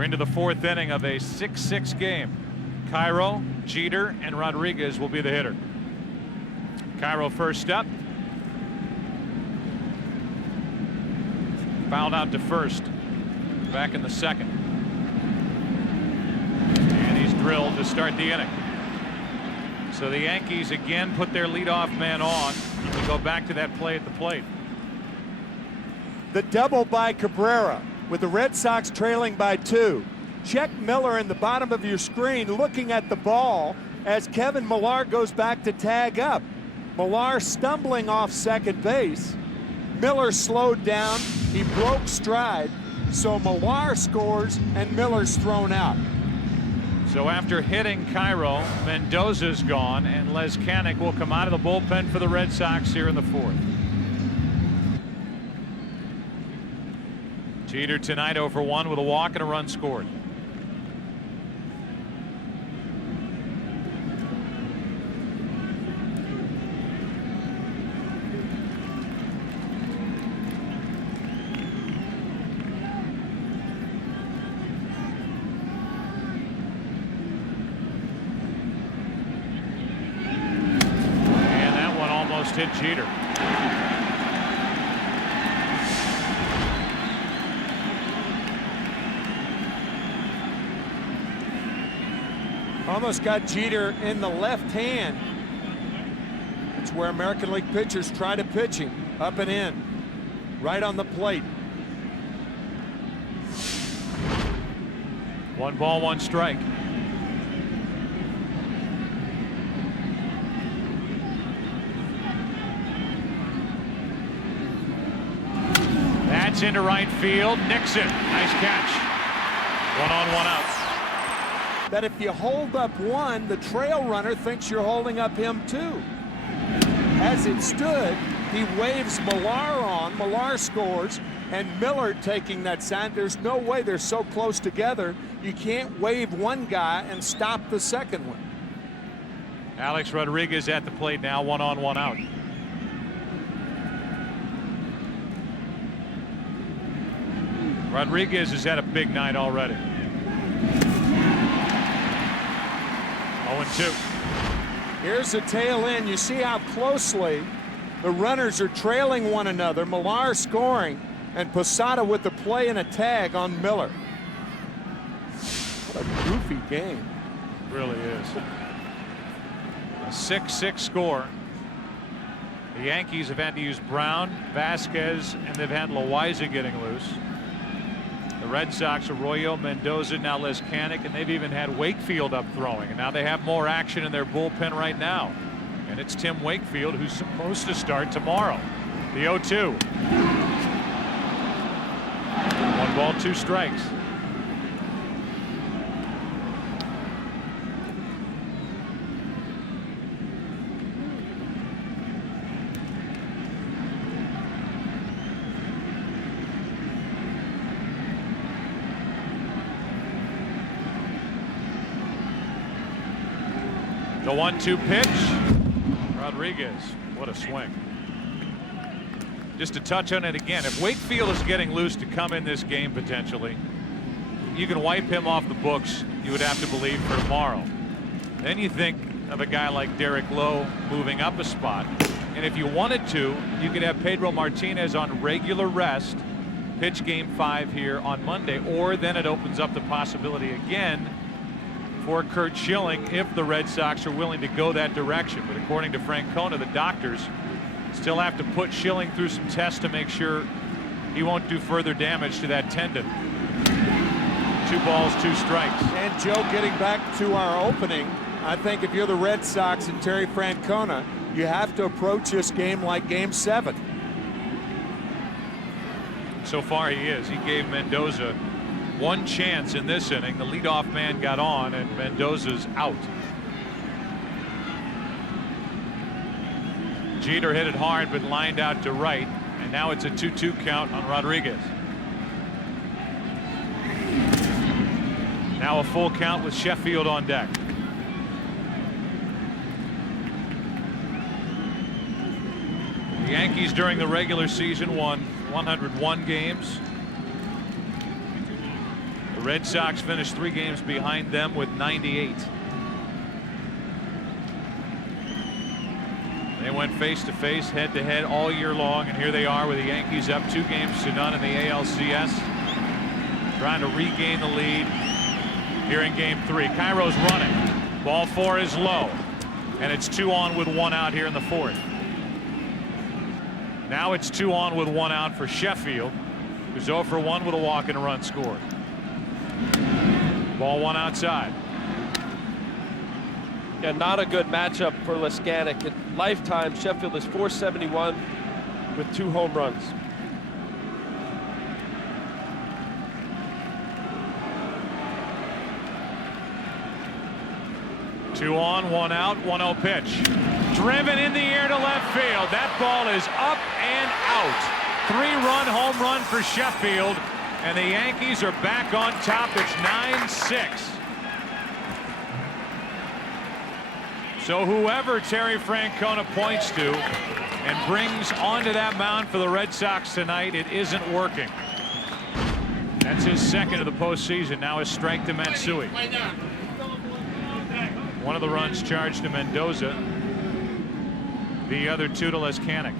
We're into the fourth inning of a 6-6 game. Cairo, Jeter, and Rodriguez will be the hitter. Cairo first up. Fouled out to first. Back in the second. And he's drilled to start the inning. So the Yankees again put their leadoff man on. We go back to that play at the plate. The double by Cabrera with the Red Sox trailing by 2. Check Miller in the bottom of your screen looking at the ball as Kevin Millar goes back to tag up. Millar stumbling off second base. Miller slowed down. He broke stride. So Millar scores and Miller's thrown out. So after hitting Cairo, Mendoza's gone, and Les Canick will come out of the bullpen for the Red Sox here in the fourth. Jeter tonight 0 for 1 with a walk and a run scored. And that one almost hit Jeter. Almost got Jeter in the left hand. It's where American League pitchers try to pitch him. Up and in. Right on the plate. 1 ball, 1 strike. That's into right field. Nixon. Nice catch. 1 on, 1 out. That if you hold up one, the trail runner thinks you're holding up him too. As it stood, he waves Millar on. Millar scores, and Miller taking that sign. There's no way they're so close together. You can't wave one guy and stop the second one. Alex Rodriguez at the plate now, 1 on, 1 out. Rodriguez has had a big night already. 0-2. Here's the tail end. You see how closely the runners are trailing one another. Millar scoring, and Posada with the play and a tag on Miller. What a goofy game. It really is. A 6-6 score. The Yankees have had to use Brown, Vasquez, and they've had Loaiza getting loose. The Red Sox, Arroyo, Mendoza, now Les Canick, and they've even had Wakefield up throwing. And now they have more action in their bullpen right now. And it's Tim Wakefield who's supposed to start tomorrow. The 0-2. 1 ball, 2 strikes. The 1-2 pitch. Rodriguez, what a swing. Just to touch on it again, if Wakefield is getting loose to come in this game potentially, you can wipe him off the books, you would have to believe, for tomorrow. Then you think of a guy like Derek Lowe moving up a spot, and if you wanted to, you could have Pedro Martinez on regular rest, pitch game 5 here on Monday, or then it opens up the possibility again for Curt Schilling if the Red Sox are willing to go that direction. But according to Francona, the doctors still have to put Schilling through some tests to make sure he won't do further damage to that tendon. 2 balls, 2 strikes. And Joe, getting back to our opening, I think if you're the Red Sox and Terry Francona, you have to approach this game like Game 7. So far he is. He gave Mendoza 1 chance in this inning. The leadoff man got on, and Mendoza's out. Jeter hit it hard, but lined out to right, and now it's a 2-2 count on Rodriguez. Now a full count with Sheffield on deck. The Yankees during the regular season won 101 games. The Red Sox finished 3 games behind them with 98. They went face to face, head to head all year long, and here they are with the Yankees up 2 games to none in the ALCS, trying to regain the lead here in game 3. Cairo's running. Ball 4 is low, and it's 2 on with 1 out here in the 4th. Now it's 2 on with 1 out for Sheffield, who's 0 for 1 with a walk and a run scored. Ball 1 outside. Yeah, not a good matchup for Leskanic. At lifetime, Sheffield is .471 with 2 home runs. Two on, 1 out, 1-0 pitch. Driven in the air to left field. That ball is up and out. 3-run home run for Sheffield, and the Yankees are back on top. It's 9-6. So whoever Terry Francona points to and brings onto that mound for the Red Sox tonight, it isn't working. That's his 2nd of the postseason. Now his strike to Matsui. One of the runs charged to Mendoza. The other 2 to Leskanic.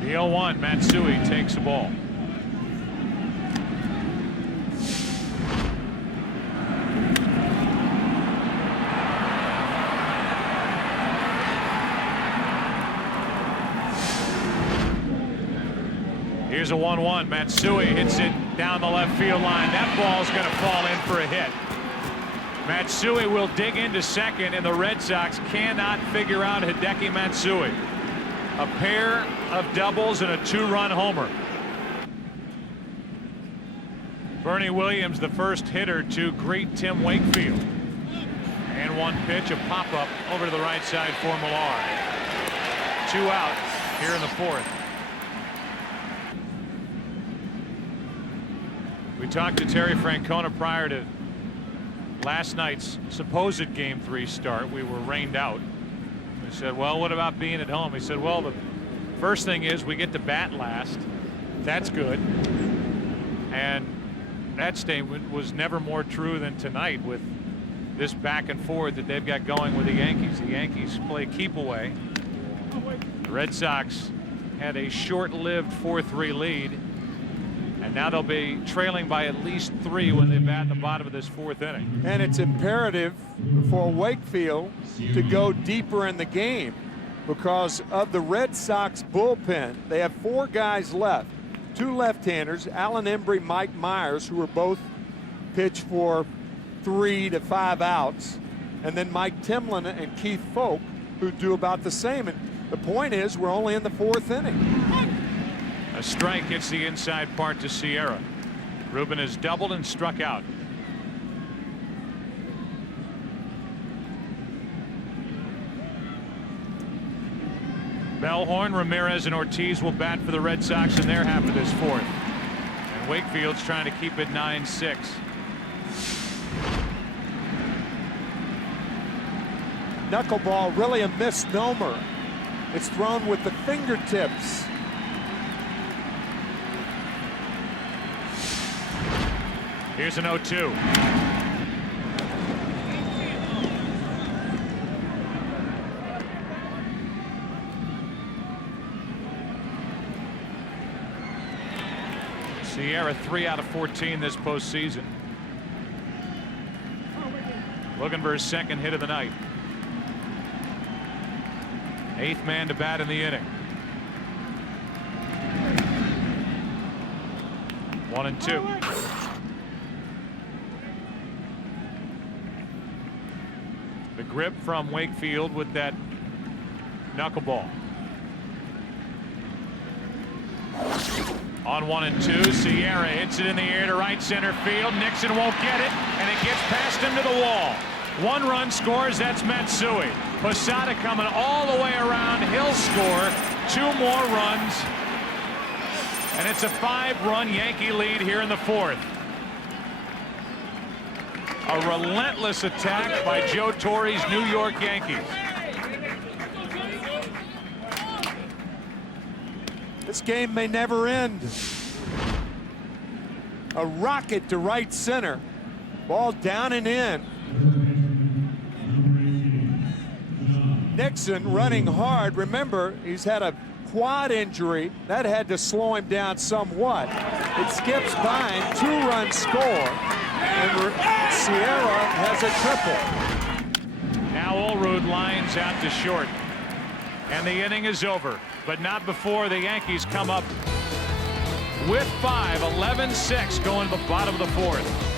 The 0-1, Matsui takes the ball. Here's a 1-1. Matsui hits it down the left field line. That ball's going to fall in for a hit. Matsui will dig into second, and the Red Sox cannot figure out Hideki Matsui. A pair of doubles and a 2-run homer. Bernie Williams, the first hitter to greet Tim Wakefield. And 1 pitch, a pop-up over to the right side for Millar. 2 out here in the 4th. We talked to Terry Francona prior to last night's supposed game 3 start. We were rained out. We said, well, what about being at home? He said, well, the first thing is we get to bat last. That's good. And that statement was never more true than tonight with this back and forth that they've got going with the Yankees. The Yankees play keep away. The Red Sox had a short-lived 4-3 lead. And now they'll be trailing by at least 3 when they bat in the bottom of this 4th inning. And it's imperative for Wakefield to go deeper in the game because of the Red Sox bullpen. They have 4 guys left. 2 left-handers, Alan Embry, Mike Myers, who are both pitch for 3 to 5 outs. And then Mike Timlin and Keith Folk, who do about the same. And the point is, we're only in the 4th inning. A strike hits the inside part to Sierra. Ruben has doubled and struck out. Bellhorn, Ramirez, and Ortiz will bat for the Red Sox in their half of this 4th. And Wakefield's trying to keep it 9-6. Knuckleball, really a misnomer. It's thrown with the fingertips. Here's an 0-2. Sierra 3 out of 14 this postseason. Looking for his 2nd hit of the night. 8th man to bat in the inning. 1-2. The grip from Wakefield with that knuckleball. On 1-2, Sierra hits it in the air to right center field. Nixon won't get it, and it gets past him to the wall. 1 run scores. That's Matsui. Posada coming all the way around. He'll score 2 more runs, and it's a 5-run Yankee lead here in the 4th. A relentless attack by Joe Torre's New York Yankees. This game may never end. A rocket to right center. Ball down and in. Nixon running hard. Remember, he's had a quad injury. That had to slow him down somewhat. It skips by and 2-run score. And Sierra has a triple. Now Olerud lines out to short. And the inning is over. But not before the Yankees come up with 5, 11-6 going to the bottom of the 4th.